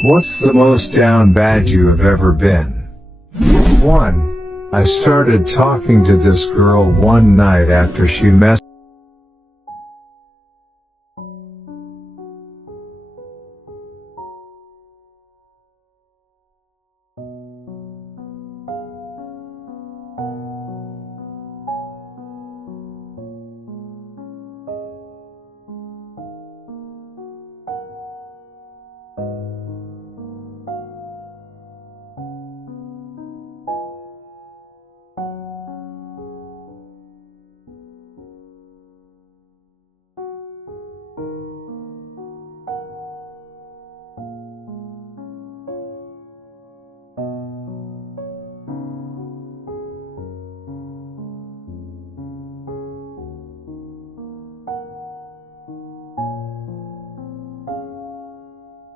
What's the most down bad you have ever been? 1. I started talking to this girl one night after she messaged